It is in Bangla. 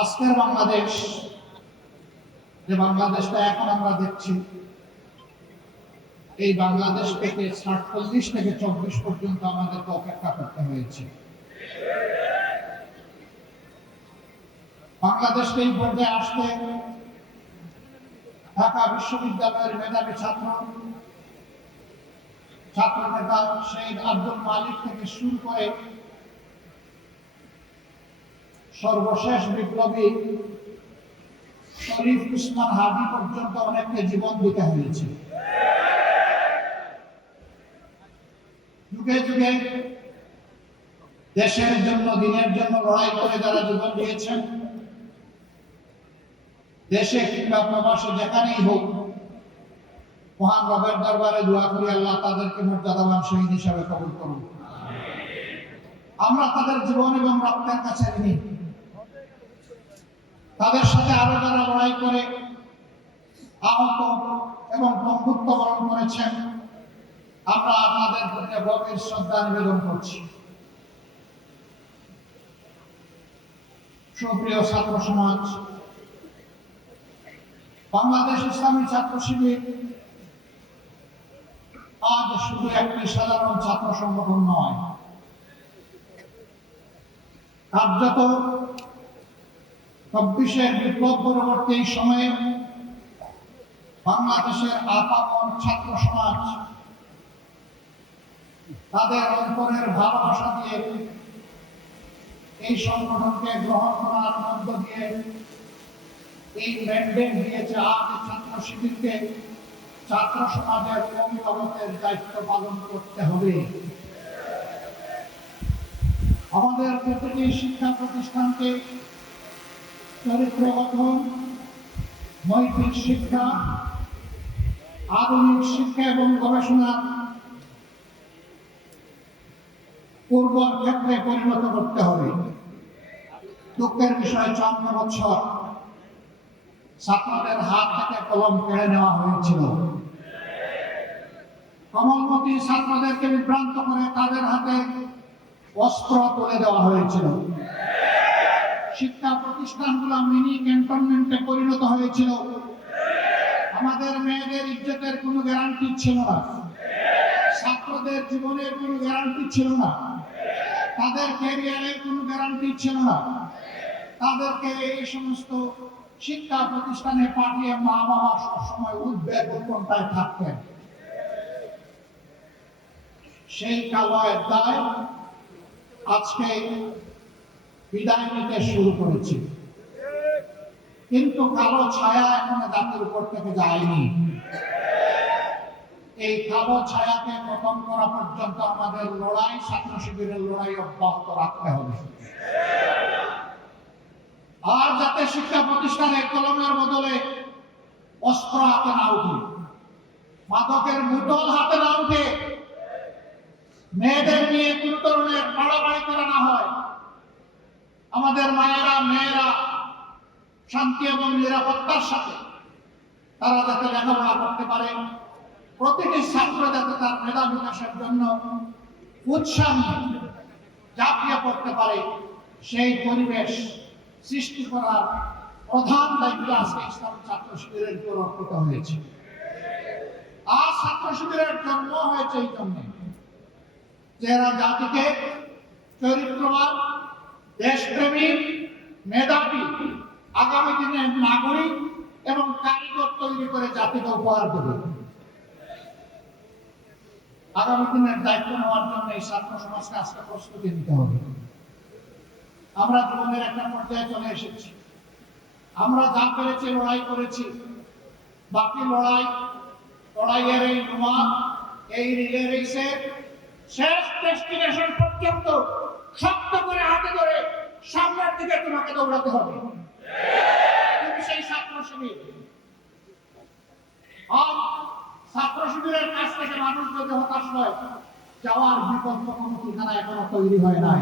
আজকের বাংলাদেশ, যে বাংলাদেশটা এখন আমরা দেখছি, এই বাংলাদেশ থেকে ৪৭ থেকে ২৪ পর্যন্ত আমাদেরকে অপেক্ষা করতে হয়েছে। বাংলাদেশকে এই পর্যায়ে আসতে ঢাকা বিশ্ববিদ্যালয়ের মেধাবী ছাত্রনেতা শহীদ আব্দুল মালিক থেকে শুরু করে সর্বশেষ বিপ্লবী শরীফ উসমান হাদি পর্যন্ত অনেককে জীবন দিতে হয়েছে। যুগে যুগে দেশের জন্য, দিনের জন্য লড়াই করে যারা জীবন দিয়েছেন, দেশে কিংবা প্রবাসে যেখানেই হোক, মহান রবের দরবারে দোয়া করি আল্লাহ তাদেরকে মর্যাদাবান শহীদ হিসাবে কবুল করুন। আমরা তাদের জীবন এবং রক্তের কাছে ঋণী। তাদের সাথে আরো যারা লড়াই করে আহত এবং বন্ধুত্ব বরণ করেছেন, আমরা তাদের প্রতি গভীর শ্রদ্ধা নিবেদন করছি। সুপ্রিয় ছাত্র সমাজ, বাংলাদেশ ইসলামী ছাত্র শিবির আজ শুধু একটি সাধারণ ছাত্র সংগঠন নয়, কার্যত ২৪-এর বিপ্লব পরবর্তী এই সময়ে বাংলাদেশের আপামর ছাত্র সমাজ তাদের অন্তরের ভালোবাসা দিয়ে এই সংগঠনকে গ্রহণ করার মধ্য দিয়ে এই ম্যান্ডেট দিয়েছে আজ ছাত্র শিবিরকে ছাত্র সমাজের অভিভাবকের দায়িত্ব পালন করতে হবে। আমাদের প্রতিটি শিক্ষা প্রতিষ্ঠানকে চরিত্র গঠন, নৈতিক শিক্ষা, আধুনিক শিক্ষা এবং গবেষণার পূর্বর ক্ষেত্রে পরিণত করতে হবে। দুঃখের বিষয় ৫৪ বছর ছাত্রদের হাত থেকে কলম কেড়ে নেওয়া হয়েছিল। কমলমতি ছাত্রদেরকে বিভ্রান্ত করে তাদের হাতে অস্ত্র তুলে দেওয়া হয়েছিল। শিক্ষা প্রতিষ্ঠানগুলো মিনি ক্যান্টনমেন্টে পরিণত হয়েছিল। আমাদের মেয়েদের ইজ্জতের কোনো গ্যারান্টি ছিল না, ছাত্রদের জীবনের কোনো গ্যারান্টি ছিল না, তাদের ক্যারিয়ারের কোনো গ্যারান্টি ছিল না। তাদেরকে এই সমস্ত শিক্ষা প্রতিষ্ঠানে পাঠিয়ে মা বাবা সবসময় উদ্বেগ উৎকণ্ঠায় থাকতেন। সেই কালো অধ্যায় আজকে বিদায় নিতে শুরু করেছে, কিন্তু কালো ছায়া এখন জাতির উপর থেকে যায়নি। এই কালো ছায়াকে খতম করা পর্যন্ত আমাদের লড়াই, ছাত্র শিবিরের লড়াই অব্যাহত রাখতে হবে। আর যাতে শিক্ষা প্রতিষ্ঠানে কলমের বদলে অস্ত্র হাতে না উঠে, মাদকের বোতল হাতে না উঠে, মেয়েদের নিয়ে কোনো ধরনের বাড়াবাড়ি করা না হয়, আমাদের মায়েরা মেয়েরা শান্তি এবং নিরাপত্তার সাথে তারা যাতে লেখাপড়া করতে পারে, প্রতিটি ছাত্র যাতে তার মেধা বিকাশের জন্য উৎসাহ নিয়ে ঝাঁপিয়ে পড়তে পারে, সেই পরিবেশ সৃষ্টি করার প্রধান দায়িত্ব আজকে ইসলামী ছাত্র শিবিরের উপর অর্পিত হয়েছে। আর ছাত্র শিবিরের জন্ম হয়েছে এই জন্য যে এরা জাতিকে চরিত্রবান, দেশপ্রেমী, মেধাবী, আগামী দিনের নাগরিক এবং কারিগর তৈরি করে জাতিকে উপহার দেবে। আগামী দিনের দায়িত্ব নেওয়ার জন্য এই ছাত্র সমাজকে আজকে প্রস্তুতি নিতে হবে। আমরা জীবনের একটা পর্যায়ে চলে এসেছি। আমরা যা পেরেছি লড়াই করেছি, বাকি লড়াইয়ের এই রোমাল, এই রিলে রেসে শেষ ডেস্টিনেশন পর্যন্ত শক্ত করে হাতে ধরে সামনের দিকে তোমাকে দৌড়াতে হবে। তুমি সেই ছাত্র শিবির। আজ ছাত্র শিবিরের কাছ থেকে মানুষ যদি হতাশ হয়, যাওয়ার বিকল্প কোনো ঠিকানা এখনো তৈরি হয় নাই।